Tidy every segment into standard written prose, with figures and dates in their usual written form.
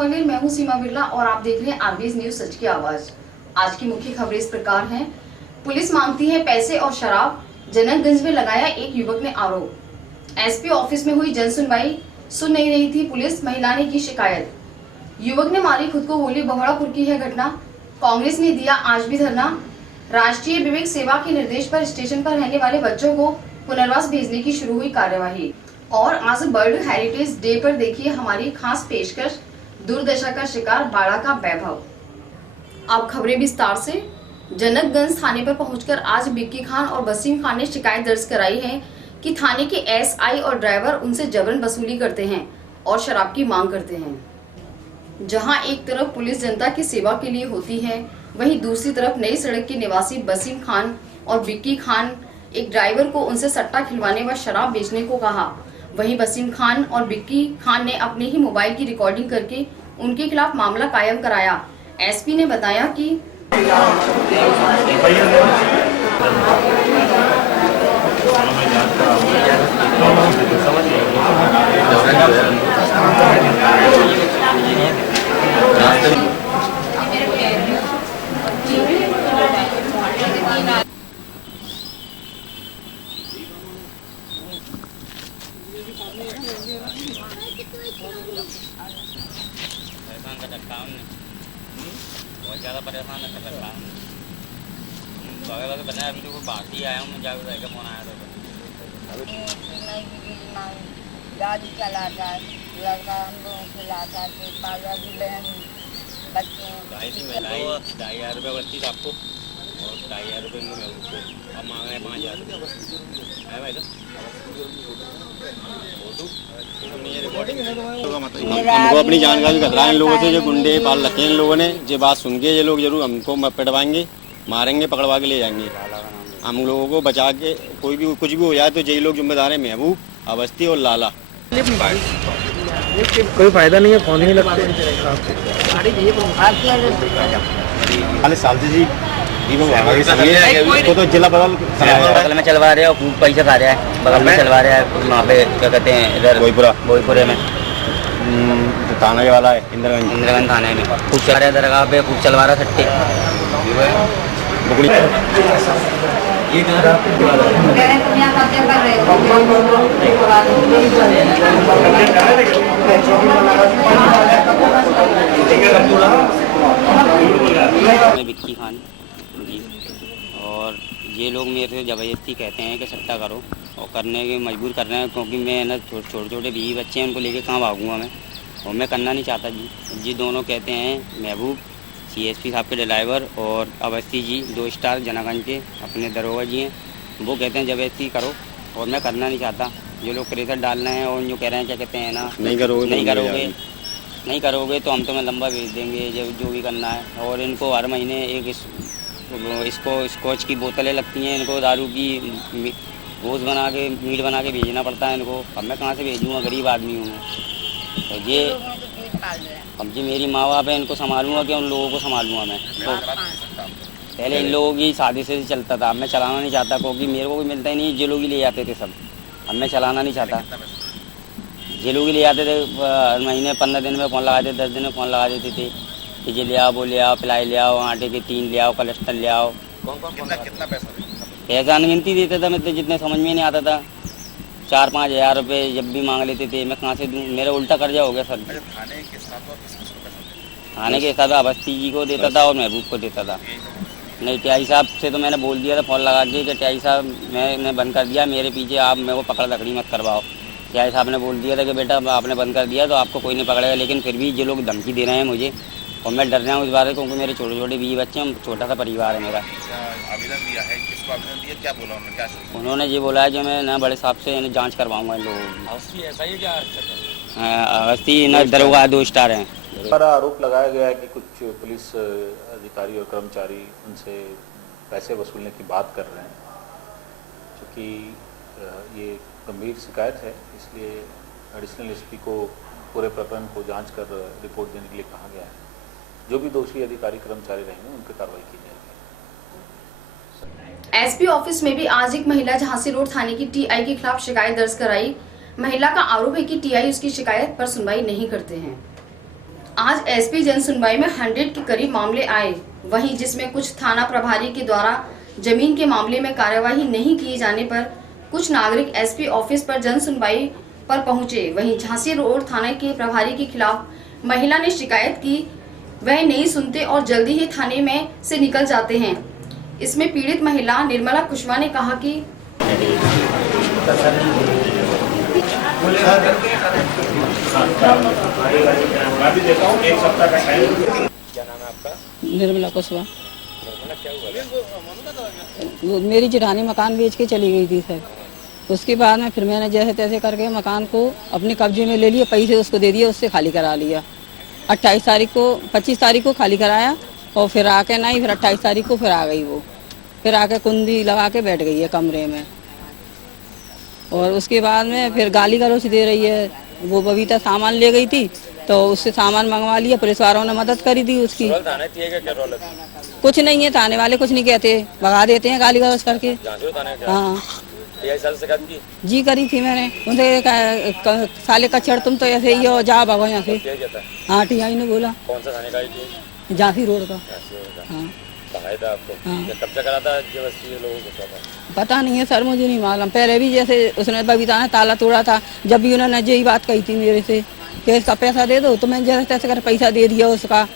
ग्वालियर, मैं हूं सीमा बिरला और आप देख रहे हैं आरबीएस न्यूज सच की आवाज। आज की मुख्य खबरें इस प्रकार हैं। पुलिस मांगती है पैसे और शराब, जनकगंज में लगाया एक युवक ने आरोप। एसपी ऑफिस में हुई जन सुनवाई, सुन नहीं रही थी पुलिस, महिला ने की शिकायत। युवक ने मारी खुद को गोली, बहोड़ापुर की है घटना। कांग्रेस ने दिया आज भी धरना। राष्ट्रीय विवेक सेवा के निर्देश पर स्टेशन पर रहने वाले बच्चों को पुनर्वास भेजने की शुरू हुई कार्यवाही। और आज वर्ल्ड हेरिटेज डे पर देखिए हमारी खास पेशकश, दुर्दशा का शिकार बाड़ा का वैभव। अब खबरें विस्तार से। जनकगंज थाने पर पहुंचकर आज बिक्की खान और वसीम खान ने शिकायत दर्ज कराई है कि थाने के एसआई और ड्राइवर उनसे जबरन वसूली करते हैं और शराब की मांग करते हैं। जहां एक तरफ पुलिस जनता की सेवा के लिए होती है, वहीं दूसरी तरफ नई सड़क के निवासी वसीम खान और बिक्की खान एक ड्राइवर को उनसे सट्टा खिलवाने व शराब बेचने को कहा। वहीं वसीम खान और बिक्की खान ने अपने ही मोबाइल की रिकॉर्डिंग करके उनके खिलाफ मामला कायम कराया। एसपी ने बताया कि बहुत ज़्यादा परेशान कर रखा है। बना अभी तो बाकी आया हूँ, मैं जाकर रहेगा फोन आया था गाड़ी चलाता है, लड़का हम लोगों को लाता है, पाला की बहन बच्चों 2,500 रुपये बच्ची आपको और 2,500 रुपये में उसको अब मांग रहे हैं 5,000 रुपये है भाई हमको अपनी जानकारी कतरा इन लोगों से, जो गुंडे पाल रखे हैं इन लोगों ने, ये बात सुन के ये लोग जरूर हमको पिटवाएंगे, मारेंगे, पकड़वा के ले जाएंगे। हम लोगों को बचा के कोई भी कुछ भी हो जाए तो यही लोग जिम्मेदार हैं, महबूब, अवस्थी और लाला। कोई फायदा नहीं है, फोन ही लगते साल से जी इसको तो जिला बगल में चलवा रहे हैं, पैसा खा रहा है, बगल में चलवा रहा है, वहाँ पे क्या कहते हैं इधर बोईपुरे में थाना के वाला है, इंदिरागंज थाने में खूब चला रहा है, दरगाह पे खूब चलवा रहा है सट्टे। बिक्की खान जी, और ये लोग मेरे से ज़बरदस्ती कहते हैं कि सट्टा करो और करने के मजबूर कर रहे हैं, क्योंकि मैं ना छोटे छोटे बीवी बच्चे हैं, उनको लेके कहाँ भागूंगा मैं, और मैं करना नहीं चाहता जी। जी दोनों कहते हैं, महबूब सीएसपी साहब के ड्राइवर और अवस्थी जी 2 स्टार जनकगंज के अपने दरोगा जी हैं, वो कहते हैं ज़बरदस्ती करो और मैं करना नहीं चाहता। ये लोग प्रेशर डाल रहे हैं और जो कह रहे हैं क्या कहते हैं ना, नहीं करोगे तो हम तुम्हें लंबा भेज देंगे, जो भी करना है। और इनको हर महीने इसको स्कॉच की बोतलें लगती हैं, इनको दारू की गोश्त बना के मीट बना के भेजना पड़ता है इनको। अब मैं कहाँ से भेजूँगा, गरीब आदमी हूँ मैं। तो ये अब जी मेरी माँ बाप है, इनको संभालूंगा कि उन लोगों को संभालूंगा मैं। तो पहले इन लोगों की शादी से चलता था, अब मैं चलाना नहीं चाहता, क्योंकि मेरे को भी मिलता ही नहीं, ये लोग ही ले जाते थे सब। अब मैं चलाना नहीं चाहता, ये लोग ही ले जाते थे, महीने 15 दिन में फ़ोन लगा देते, 10 दिन में फ़ोन लगा देते थे कि ये ले आओ, वो ले आओ, पिलाई ले आओ, आटे के 3 ले आओ, कोलेस्ट्रॉल ले आओ। कितना पैसा अनगिनती देता था, मैं तो जितने समझ में नहीं आता था। 4-5 हज़ार रुपये जब भी मांग लेते थे, मैं कहाँ से दूँ, मेरा उल्टा कर्जा हो गया सर। थाने के हिसाब अवस्थी जी को देता था और महबूब को देता था। नहीं, टीआई साहब से तो मैंने बोल दिया था फ़ोन लगा के कि टीआई साहब मैंने बंद कर दिया, मेरे पीछे आप मेरे को पकड़ लकड़ी मत करवाओ। टीआई साहब ने बोल दिया था कि बेटा आपने बंद कर दिया तो आपको कोई नहीं पकड़ेगा, लेकिन फिर भी ये लोग धमकी दे रहे हैं मुझे और मैं डर रहा हूँ इस बारे, क्योंकि मेरे छोटे छोटे बीवी बच्चे हैं, छोटा सा परिवार है मेरा। आवेदन दिया है, किसको आवेदन दिया, क्या बोला उन्होंने, क्या उन्होंने ये बोला है कि मैं ना बड़े साहब से जांच करवाऊंगा इन लोगों की। अवस्थी न दरोगा 2 स्टार हैं। पर आरोप लगाया गया है कि कुछ पुलिस अधिकारी और कर्मचारी उनसे पैसे वसूलने की बात कर रहे हैं, क्योंकि ये गंभीर शिकायत है, इसलिए एडिशनल एसपी को पूरे प्रकरण को जांच कर रिपोर्ट देने के लिए कहा गया है। जो भी दोषी अधिकारी कर्मचारी रहेंगे उन पर कार्रवाई की जाएगी। एसपी ऑफिस में भी आज एक महिला झांसी रोड थाने की टीआई के खिलाफ शिकायत दर्ज कराई। महिला का आरोप है कि टीआई उसकी शिकायत पर सुनवाई नहीं करते हैं। आज एसपी जन सुनवाई में 100 के करीब मामले आए, वहीं जिसमें कुछ थाना प्रभारी के द्वारा जमीन के मामले में कार्यवाही नहीं किए जाने पर कुछ नागरिक एसपी ऑफिस पर जन सुनवाई पर पहुंचे। वहीं झांसी रोड थाने के प्रभारी के खिलाफ महिला ने शिकायत की, वह नहीं सुनते और जल्दी ही थाने में से निकल जाते हैं। इसमें पीड़ित महिला निर्मला कुशवाहा ने कहा कि निर्मला कुशवाहा। वो मेरी जेठानी मकान बेच के चली गई थी सर। उसके बाद में फिर मैंने जैसे तैसे करके मकान को अपने कब्जे में ले लिया, पैसे उसको दे दिए, उससे खाली करा लिया। 28 तारीख को 25 तारीख को खाली कराया और फिर आके नहीं, फिर 28 तारीख को फिर आ गई वो, फिर आके कुंडी लगा के बैठ गई है कमरे में। और उसके बाद में फिर गाली गलौज दे रही है। वो बबीता सामान ले गई थी तो उससे सामान मंगवा लिया, पुलिस वालों ने मदद करी थी उसकी। कुछ नहीं है, थाने वाले कुछ नहीं कहते, भगा देते हैं गाली गलौज करके। हाँ जी करी थी मैंने उनसे, साले कचड़ तुम तो ऐसे ही हो, जा भगो यहाँ से। हाँ टीआई ने बोला। कौन सा थाने का? झांसी रोड का। हाँ कब्जा कराता लोगों को पता नहीं है सर, मुझे नहीं मालूम। पहले भी जैसे उसने बबीता ने ताला तोड़ा था, जब भी उन्होंने यही बात कही थी मेरे से कि इसका पैसा दे दो, तो मैंने जैसे तैसे कर पैसा दे दिया उसका।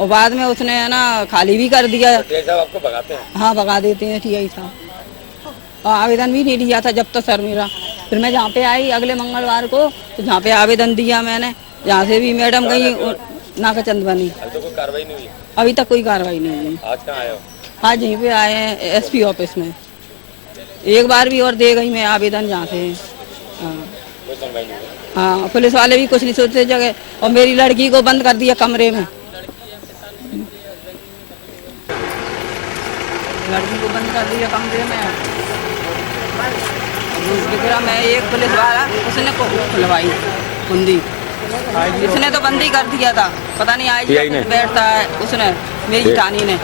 और बाद में उसने है ना खाली भी कर दिया। आपको भगाते हैं? हाँ भगा देते हैं टीआई साहब। और आवेदन भी नहीं दिया था जब तक सर मेरा। फिर मैं जहाँ पे आई अगले मंगलवार को, तो जहाँ पे आवेदन दिया मैंने, यहाँ से भी मैडम गई नाकाचंद बनी। तो कोई कार्रवाई नहीं हुई? अभी तक कोई कार्रवाई नहीं हुई। आज कहाँ आए हो? आज यहीं पे आए हैं एसपी ऑफिस में। एक बार भी और दे गई मैं आवेदन जहाँ से। कोई सुनवाई नहीं हुई? हाँ पुलिस वाले भी कुछ नहीं सोचते जगह। और मेरी लड़की को बंद कर दिया कमरे में, लड़की को बंद कर दिया कमरे में। फिर मैं एक पुलिस वाला उसने खुलवाई कुंडी, उसने तो बंद ही कर दिया था, पता नहीं आज बैठता है उसने, मेरी जेठानी ने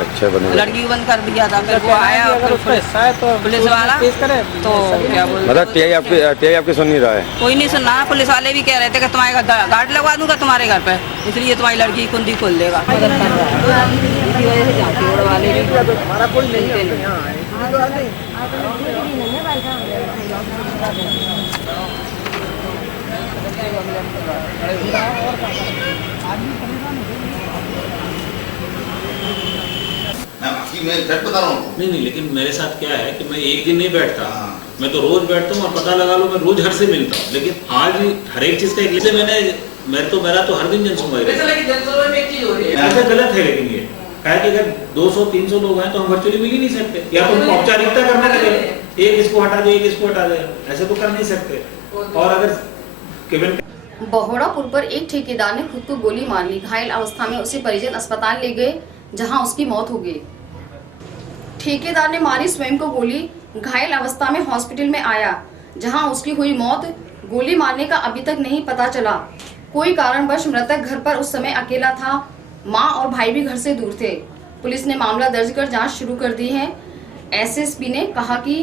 लड़की को बंद कर दिया था। फिर वो आया और पुलिस वाला तो क्या बोल, मतलब टीआई आपकी सुन नहीं रहा है? कोई नहीं सुन रहा। पुलिस वाले भी कह रहे थे कि तुम्हारे गार्ड लगवा दूंगा तुम्हारे घर पे, इसलिए तुम्हारी लड़की की कुंडी खोल देगा। मैं झट बता रहा हूँ। नहीं, लेकिन मेरे साथ क्या है कि मैं एक दिन नहीं बैठता, मैं तो रोज बैठता हूँ और पता लगा लो मैं रोज हर से मिलता हूँ। लेकिन आज हर एक चीज का एक जैसे मेरा तो हर दिन जन सुनवाई ऐसा गलत है। लेकिन ये क्या है कि अगर 200-300 लोग हैं तो हम वर्चुअली मिल ही नहीं सकते, या तो हम औपचारिकता करने लगे, एक इसको हटा दे, एक इसको हटा दे, ऐसे तो कर नहीं सकते। और अगर केवल बहोड़ापुर पर एक ठेकेदार ने खुद को गोली मार ली, घायल अवस्था में उसे परिजन अस्पताल ले गए, जहां उसकी मौत हो गई। ठेकेदार ने मारी स्वयं को गोली, घायल अवस्था में हॉस्पिटल में आया, जहां उसकी हुई मौत। गोली मारने का अभी तक नहीं पता चला। कोई कारणवश मृतक घर पर उस समय अकेला था, मां और भाई भी घर से दूर थे। पुलिस ने मामला दर्ज कर जांच शुरू कर दी है। एसएसपी ने कहा कि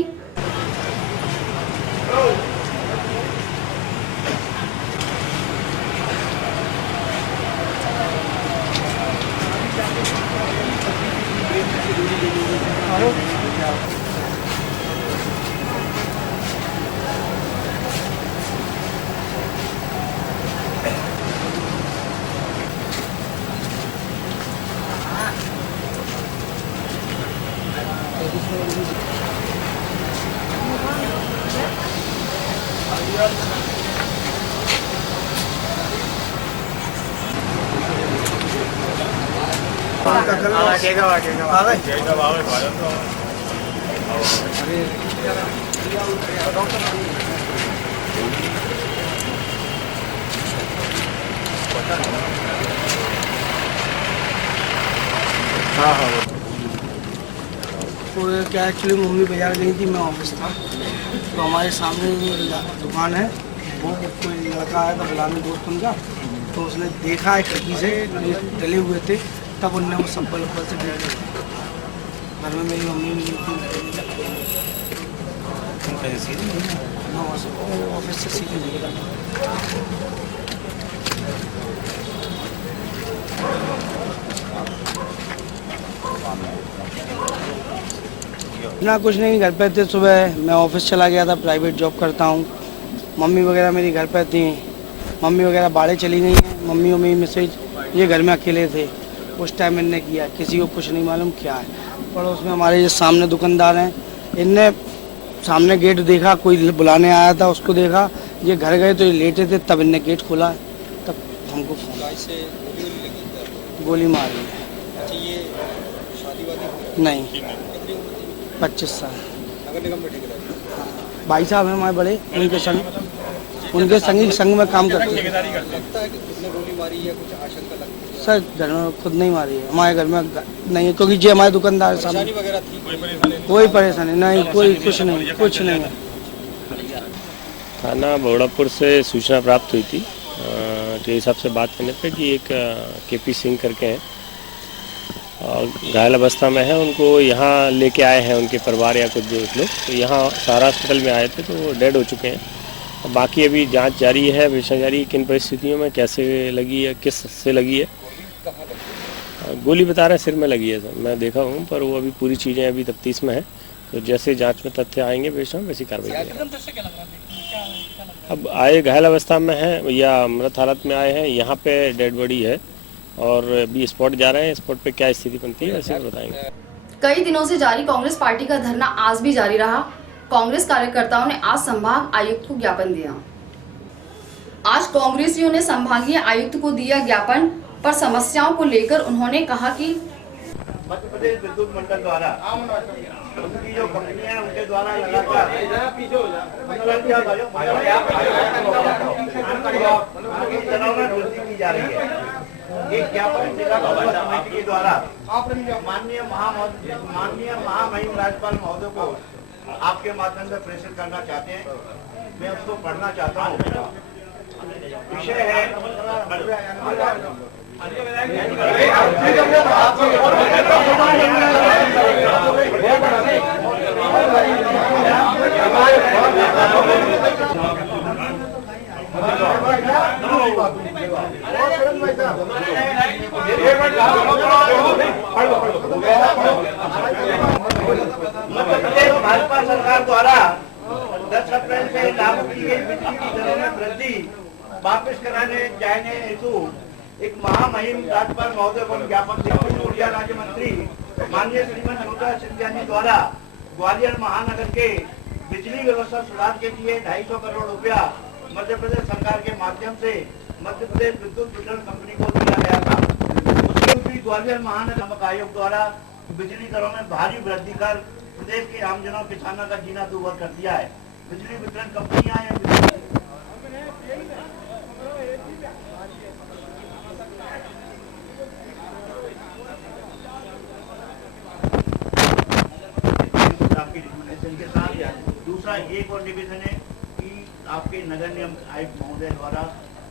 तो क्या एक्चुअली मम्मी बाजार गई थी, मैं ऑफिस था, तो हमारे सामने दुकान है, वो कोई लड़का आया था बुलाने दोस्त उनका, तो उसने देखा है खिड़की से डले हुए थे, तब उनने वो सब्बल उब्बल से देख लिया। घर में मेरी मम्मी मिली थी, ऑफिस से सीधे निकला। ना कुछ नहीं, घर पे थे। सुबह मैं ऑफिस चला गया था, प्राइवेट जॉब करता हूँ। मम्मी वगैरह मेरी घर पे थी, मम्मी वगैरह बाहर चली गई हैं। मम्मी और मेरी मैसेज ये घर में अकेले थे, उस टाइम मैंने किया। किसी को कुछ नहीं मालूम क्या है। पड़ोस में हमारे जो सामने दुकानदार हैं, इनने सामने गेट देखा, कोई बुलाने आया था, उसको देखा। ये घर गए तो ये लेटे थे, तब इनने गेट खोला, तब हमको फोन। गोली मारी है। नहीं, 25 साल। भाई साहब हैं हमारे बड़े, उनके संग में काम करते हैं। सर घर में खुद नहीं मारी है, हमारे घर में नहीं है, क्योंकि जो हमारे दुकानदार सामने कोई परेशानी नहीं, कोई कुछ नहीं है। थाना बौड़ापुर से सूचना प्राप्त हुई थी टी साहब से बात करने पे कि एक केपी सिंह करके हैं और घायल अवस्था में है। उनको यहाँ लेके आए हैं उनके परिवार या कुछ लोग, तो यहाँ सहारा हॉस्पिटल में आए थे तो वो डेड हो चुके हैं। और बाकी अभी जांच जारी है, विवेचना जारी, किन परिस्थितियों में कैसे लगी है, किस से लगी है। गोली बता रहे हैं सिर में लगी है सर, मैं देखा हूँ, पर वो अभी पूरी चीज़ें अभी तफ्तीश में है। तो जैसे जांच में तथ्य आएंगे विवेचना वैसी कार्रवाई करेंगे। अब आए घायल अवस्था में है या मृत हालत में आए हैं, यहाँ पे डेड बॉडी है और अभी स्पॉट जा रहे हैं। स्पॉट पे क्या स्थिति बनती है वैसे बताएंगे। कई दिनों से जारी कांग्रेस पार्टी का धरना आज भी जारी रहा। कांग्रेस कार्यकर्ताओं ने आज संभाग आयुक्त को ज्ञापन दिया। आज कांग्रेसियों ने संभागीय आयुक्त को दिया ज्ञापन, पर समस्याओं को लेकर उन्होंने कहा कि मध्य प्रदेश विद्युत मंडल द्वारा उनकी जो कंपनियां हैं उनके द्वारा लगातार वृद्धि की जा रही है। एक ज्ञापन जिला कांग्रेस समिति के द्वारा माननीय महामहिम राज्यपाल महोदय को आपके माध्यम से प्रेषित करना चाहते हैं। मैं उसको पढ़ना चाहता हूँ। विषय है भाजपा सरकार द्वारा 10 अप्रैल से लागू की गई बिजली की दरों में वृद्धि वापस कराने जाने हेतु एक महामहिम राज्यपाल महोदय को ज्ञापन देकर ऊर्जा राज्य मंत्री माननीय श्रीमती अनुराधा सिंधिया जी द्वारा ग्वालियर महानगर के बिजली व्यवस्था सुधार के लिए 250 करोड़ रुपया मध्य प्रदेश सरकार के माध्यम से मध्य प्रदेश विद्युत वितरण कंपनी को दिया गया था। उसके भी ग्वालियर महानगर नमक आयोग द्वारा बिजली दरों में भारी वृद्धि कर प्रदेश के आमजनों किसानों का जीना दूभर कर दिया है। बिजली वितरण कंपनियां के साथ दूसरा एक और निवेदन है कि आपके नगर निगम आयुक्त महोदय द्वारा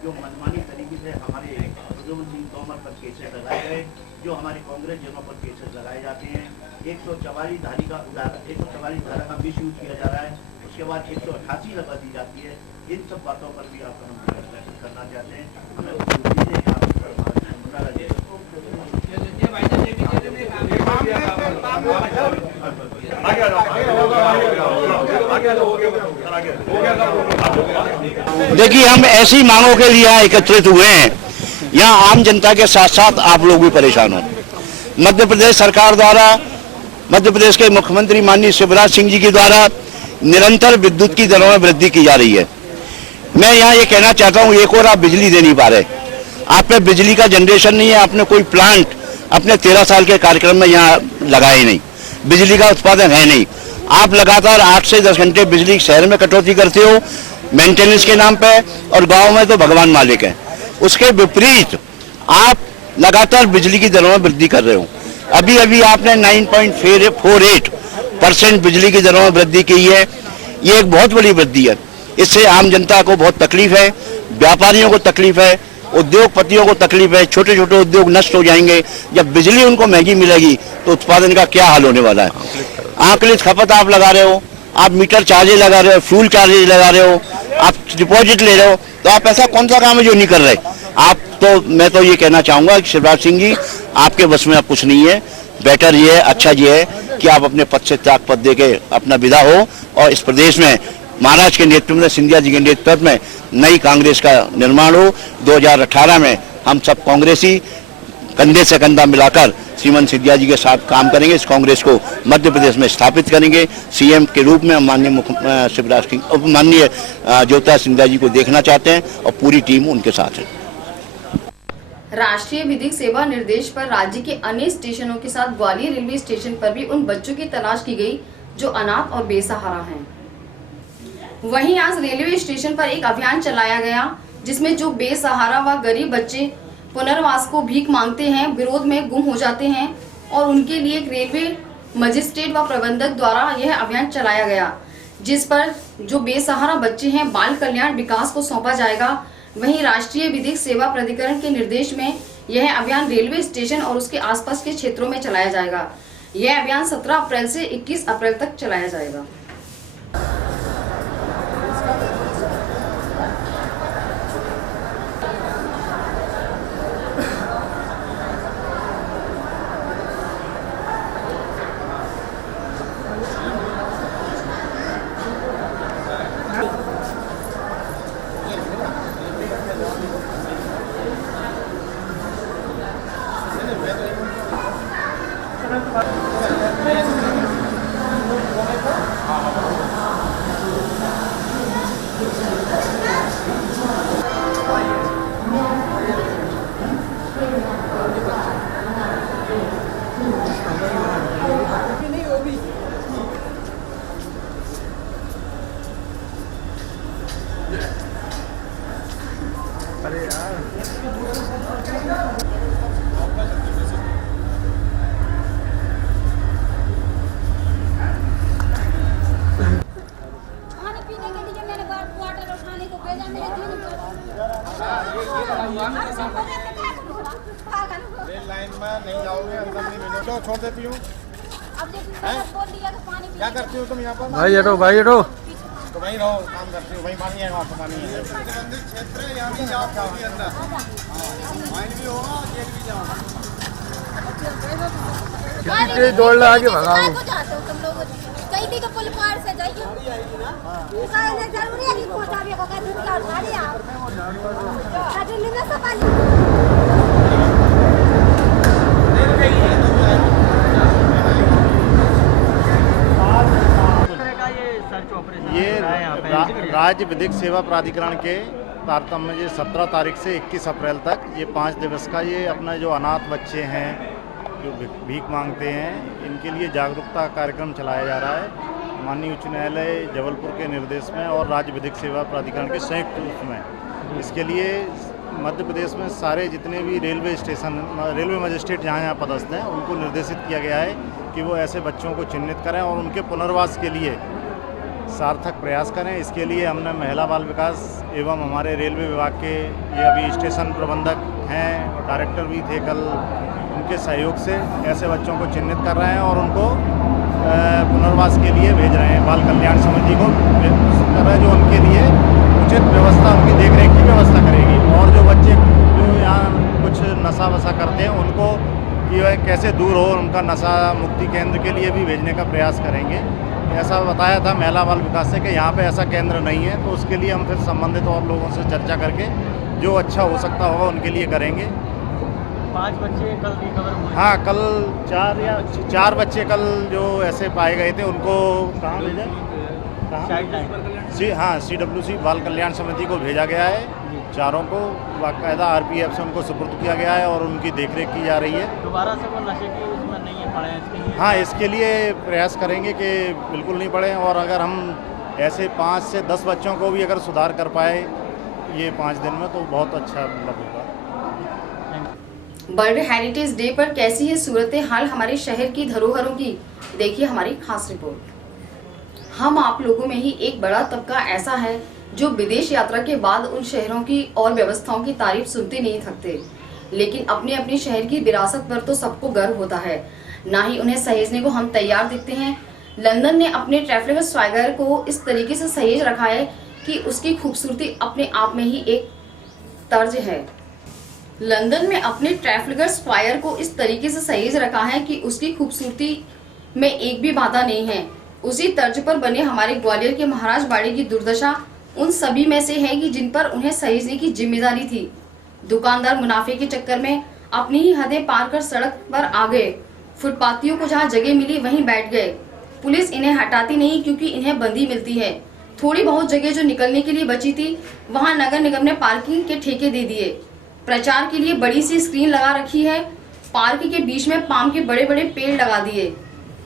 जो मनमानी तरीके से हमारे प्रद्युम्न सिंह तोमर पर केसेस लगाए गए, जो हमारे कांग्रेस जनों पर केसेस लगाए जाते हैं, 144 धारा का मिस यूज किया जा रहा है, उसके बाद 188 लगा दी जाती है। इन सब बातों पर भी आप करना चाहते हैं। देखिए, हम ऐसी मांगों के लिए यहाँ एकत्रित हुए हैं। यहाँ आम जनता के साथ साथ आप लोग भी परेशान हो। मध्य प्रदेश सरकार द्वारा, मध्य प्रदेश के मुख्यमंत्री माननीय शिवराज सिंह जी के द्वारा निरंतर विद्युत की दरों में वृद्धि की जा रही है। मैं यहाँ ये कहना चाहता हूँ, एक और आप बिजली दे नहीं पा रहे, आप पे बिजली का जनरेशन नहीं है, आपने कोई प्लांट अपने 13 साल के कार्यक्रम में यहाँ लगाए नहीं, बिजली का उत्पादन है नहीं। आप लगातार 8 से 10 घंटे बिजली शहर में कटौती करते हो मेंटेनेंस के नाम पे, और गांव में तो भगवान मालिक है। उसके विपरीत आप लगातार बिजली की दरों में वृद्धि कर रहे हो। अभी अभी आपने 9.48% बिजली की दरों में वृद्धि की है। ये एक बहुत बड़ी वृद्धि है। इससे आम जनता को बहुत तकलीफ है, व्यापारियों को तकलीफ है, उद्योगपतियों को तकलीफ है। छोटे छोटे उद्योग नष्ट हो जाएंगे। जब बिजली उनको महंगी मिलेगी तो उत्पादन का क्या हाल होने वाला है। आंकलित खपत आप लगा रहे हो, आप मीटर चार्जेज लगा रहे हो, फ्यूल चार्जेज लगा रहे हो, आप डिपॉजिट ले रहे हो, तो आप ऐसा कौन सा काम है जो नहीं कर रहे। आप तो, मैं तो ये कहना चाहूंगा कि शिवराज सिंह जी, आपके बस में अब कुछ नहीं है। बेटर ये है, अच्छा ये है कि आप अपने पद से त्याग पद दे के अपना विदा हो और इस प्रदेश में महाराज के नेतृत्व में, सिंधिया जी के नेतृत्व में नई कांग्रेस का निर्माण हो। 2018 में हम सब कांग्रेसी कंधे से कंधा मिलाकर श्रीमान सिंधिया जी के साथ काम करेंगे। इस कांग्रेस को मध्य प्रदेश में स्थापित करेंगे। सीएम के रूप में हम माननीय शिवराज सिंह, माननीय ज्योतिरादित्य सिंधिया जी को देखना चाहते हैं और पूरी टीम उनके साथ है। राष्ट्रीय विधिक सेवा निर्देश पर राज्य के अन्य स्टेशनों के साथ ग्वालियर रेलवे स्टेशन पर भी उन बच्चों की तलाश की गई जो अनाथ और बेसहारा हैं। वहीं आज रेलवे स्टेशन पर एक अभियान चलाया गया जिसमें जो बेसहारा व गरीब बच्चे पुनर्वास को भीख मांगते हैं, विरोध में गुम हो जाते हैं और उनके लिए एक रेलवे मजिस्ट्रेट व प्रबंधक द्वारा यह अभियान चलाया गया, जिस पर जो बेसहारा बच्चे हैं बाल कल्याण विकास को सौंपा जाएगा। वहीं राष्ट्रीय विधिक सेवा प्राधिकरण के निर्देश में यह अभियान रेलवे स्टेशन और उसके आसपास के क्षेत्रों में चलाया जाएगा। यह अभियान 17 अप्रैल से 21 अप्रैल तक चलाया जाएगा। छोड़ देती हूँ। क्या करती हो तुम यहाँ पर? भाई हटो, भाई हटो। तो वहीं रहो, काम करती हो, वहीं पानी है, वहाँ पर पानी है। प्रतिबंधित क्षेत्र है, यहाँ भी जाओ काफी अंदर। वाइन भी होगा, जेल भी जाओ। कितनी तेज दौड़ लगा के भगा वो। कहीं भी पुल पार से जाइए। जरूरी है कि पहुंचावे को कहीं दूर उठा लिया। दिल्ली में सफाई ये राज्य विधिक सेवा प्राधिकरण के तारतम्य में 17 तारीख से 21 अप्रैल तक ये 5 दिवस का ये अपना जो अनाथ बच्चे हैं जो भीख मांगते हैं इनके लिए जागरूकता कार्यक्रम चलाया जा रहा है। माननीय उच्च न्यायालय जबलपुर के निर्देश में और राज्य विधिक सेवा प्राधिकरण के संयुक्त रूप में इसके लिए मध्य प्रदेश में सारे जितने भी रेलवे स्टेशन, रेलवे मजिस्ट्रेट जहाँ यहाँ पदस्थ हैं उनको निर्देशित किया गया है कि वो ऐसे बच्चों को चिन्हित करें और उनके पुनर्वास के लिए सार्थक प्रयास करें। इसके लिए हमने महिला बाल विकास एवं हमारे रेलवे विभाग के ये अभी स्टेशन प्रबंधक हैं, डायरेक्टर भी थे कल, उनके सहयोग से ऐसे बच्चों को चिन्हित कर रहे हैं और उनको पुनर्वास के लिए भेज रहे हैं। बाल कल्याण समिति को कर रहे हैं जो उनके लिए उचित व्यवस्था, उनकी देखरेख की व्यवस्था करेगी। और जो बच्चे जो यहाँ कुछ नशा वशा करते हैं उनको कि वह कैसे दूर हो, उनका नशा मुक्ति केंद्र के लिए भी भेजने का प्रयास करेंगे। ऐसा बताया था महिला बाल विकास से कि यहाँ पे ऐसा केंद्र नहीं है, तो उसके लिए हम फिर संबंधित और लोगों से चर्चा करके जो अच्छा हो सकता होगा उनके लिए करेंगे। 5 बच्चे कल रिकवर हुए। हाँ, कल 4 बच्चे कल जो ऐसे पाए गए थे उनको कहाँ भेजा? हाँ, CWC बाल कल्याण समिति को भेजा गया है। चारों को बाकायदा RPF से उनको सुपुर्द किया गया है और उनकी देखरेख की जा रही है। दोबारा से वो नशे की उसमें नहीं है पड़े इसके? हाँ, इसके लिए प्रयास करेंगे कि बिल्कुल नहीं पड़े और अगर हम ऐसे 5 से 10 बच्चों को भी अगर सुधार कर पाए ये 5 दिन में तो बहुत अच्छा मतलब होगा। वर्ल्ड हेरिटेज डे पर कैसी है सूरत हाल हमारे शहर की धरोहरों की, देखिए हमारी खास रिपोर्ट। हम आप लोगों में ही एक बड़ा तबका ऐसा है जो विदेश यात्रा के बाद उन शहरों की और व्यवस्थाओं की तारीफ सुनते नहीं थकते, लेकिन अपने अपने शहर की विरासत पर तो सबको गर्व होता है, ना ही उन्हें सहेजने को हम तैयार दिखते हैं। लंदन ने अपने ट्रैफलगर स्वागर को इस तरीके से सहेज रखा है कि उसकी खूबसूरती अपने आप में ही एक तर्ज है। लंदन में अपने ट्रैफलगर स्क्वायर को इस तरीके से सहेज रखा है कि उसकी खूबसूरती में एक भी बाधा नहीं है। उसी तर्ज पर बने हमारे ग्वालियर के महाराज बाड़ी की दुर्दशा उन सभी में से है कि जिन पर उन्हें सहेजने की जिम्मेदारी थी। दुकानदार मुनाफे के चक्कर में अपनी ही हदें पार कर सड़क पर आ गए। फुटपाथियों को जहां जगह मिली वहीं बैठ गए। पुलिस इन्हें हटाती नहीं क्योंकि इन्हें बंदी मिलती है। थोड़ी बहुत जगह जो निकलने के लिए बची थी वहां नगर निगम ने पार्किंग के ठेके दे दिए। प्रचार के लिए बड़ी सी स्क्रीन लगा रखी है। पार्क के बीच में पाम के बड़े बड़े पेड़ लगा दिए।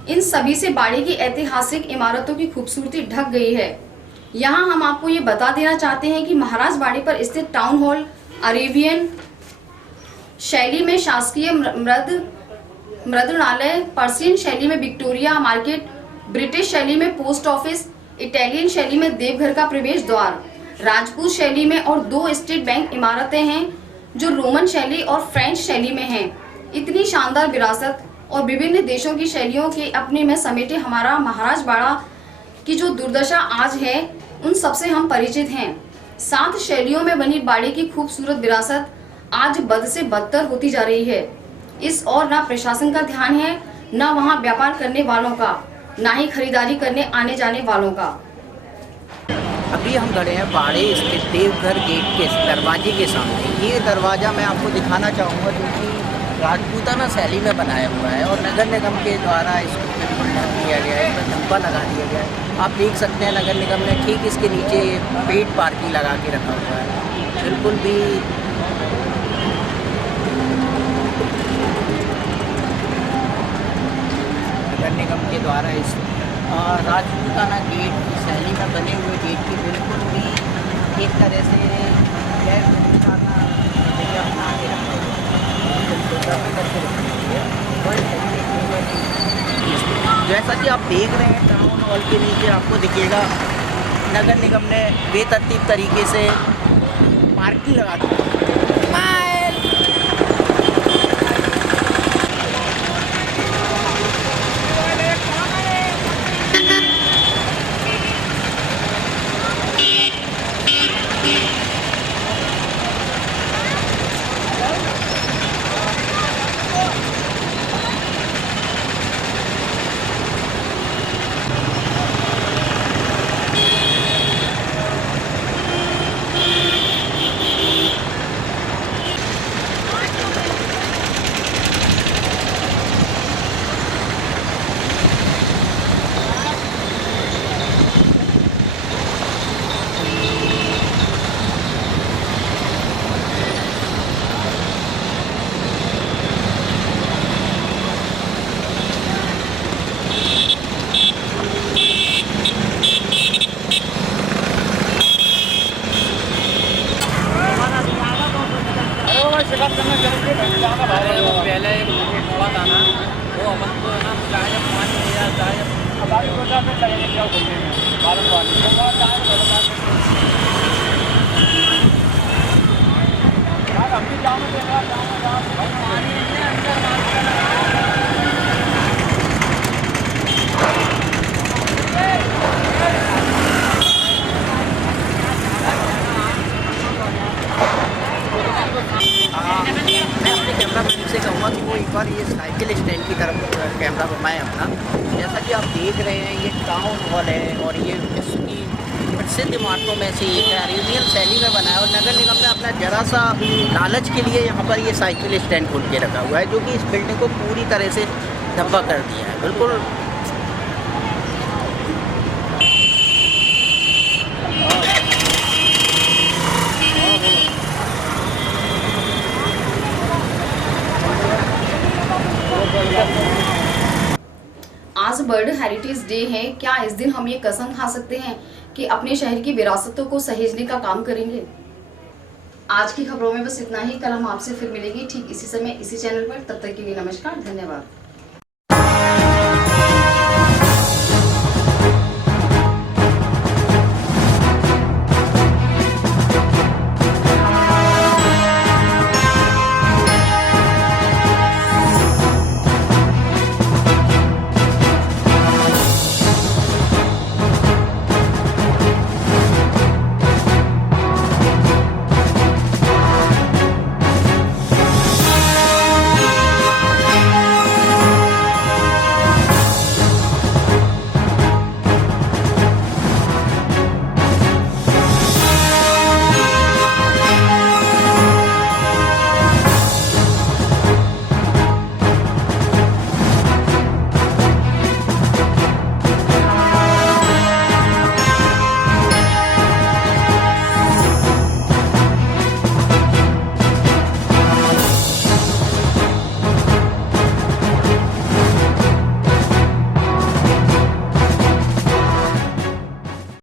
इन सभी से बाड़ी की ऐतिहासिक इमारतों की खूबसूरती ढक गई है। यहाँ हम आपको ये बता देना चाहते हैं कि महाराज बाड़ी पर स्थित टाउन हॉल अरेबियन शैली में शासकीय मृदनालय, पर्शियन शैली में विक्टोरिया मार्केट, ब्रिटिश शैली में पोस्ट ऑफिस, इटालियन शैली में देवघर का प्रवेश द्वार, राजपूत शैली में और 2 स्टेट बैंक इमारतें हैं जो रोमन शैली और फ्रेंच शैली में हैं। इतनी शानदार विरासत और विभिन्न देशों की शैलियों के अपने में समेटे हमारा महाराज बाड़ा की जो दुर्दशा आज है उन सबसे हम परिचित हैं। 7 शैलियों में बनी बाड़ी की खूबसूरत विरासत आज बद से बदतर होती जा रही है। इस और ना प्रशासन का ध्यान है, ना वहाँ व्यापार करने वालों का, ना ही खरीदारी करने आने जाने वालों का। अभी हम खड़े हैं बाड़े स्थित देवघर गेट के दरवाजे के सामने। ये दरवाज़ा मैं आपको दिखाना चाहूँगा जो कि राजपूताना शैली में बनाया हुआ है और नगर निगम के द्वारा इसको बिल्कुल ढक दिया गया है, इसमें धब्बा लगा दिया गया है। आप देख सकते हैं नगर निगम ने ठीक इसके नीचे पेड पार्किंग लगा के रखा हुआ है। बिल्कुल भी नगर निगम के द्वारा इस राजपूताना गेट की शैली में बने हुए गेट की बिल्कुल भी एक तरह से गैर बना के रखा जैसा कि आप देख रहे हैं टाउन हॉल के नीचे आपको दिखेगा नगर निगम ने बेतरतीब तरीके से पार्किंग लगा दी। पहले हुआ था ना वो अपन को ना चाहे पानी दिया चाहे हमारी वजह से लगेंगे क्या बोलते हैं बालू वाली हम भी जाओ देखा पानी कैमरा मैन से कहूँगा कि वो एक बार ये साइकिल स्टैंड की तरफ कैमरा घुमाएं अपना। जैसा कि आप देख रहे हैं ये टाउन हॉल है और ये इसकी प्रसिद्ध इमारतों में से एक है। अरेबियन शैली में बना है और नगर निगम ने अपना जरा सा लालच के लिए यहाँ पर ये साइकिल स्टैंड खोल के रखा हुआ है जो कि इस बिल्डिंग को पूरी तरह से धब्बा कर दिया है। बिल्कुल आज वर्ल्ड हेरिटेज डे है। क्या इस दिन हम ये कसम खा सकते हैं कि अपने शहर की विरासतों को सहेजने का काम करेंगे? आज की खबरों में बस इतना ही। कल हम आपसे फिर मिलेंगे ठीक इसी समय इसी चैनल पर। तब तक के लिए नमस्कार, धन्यवाद।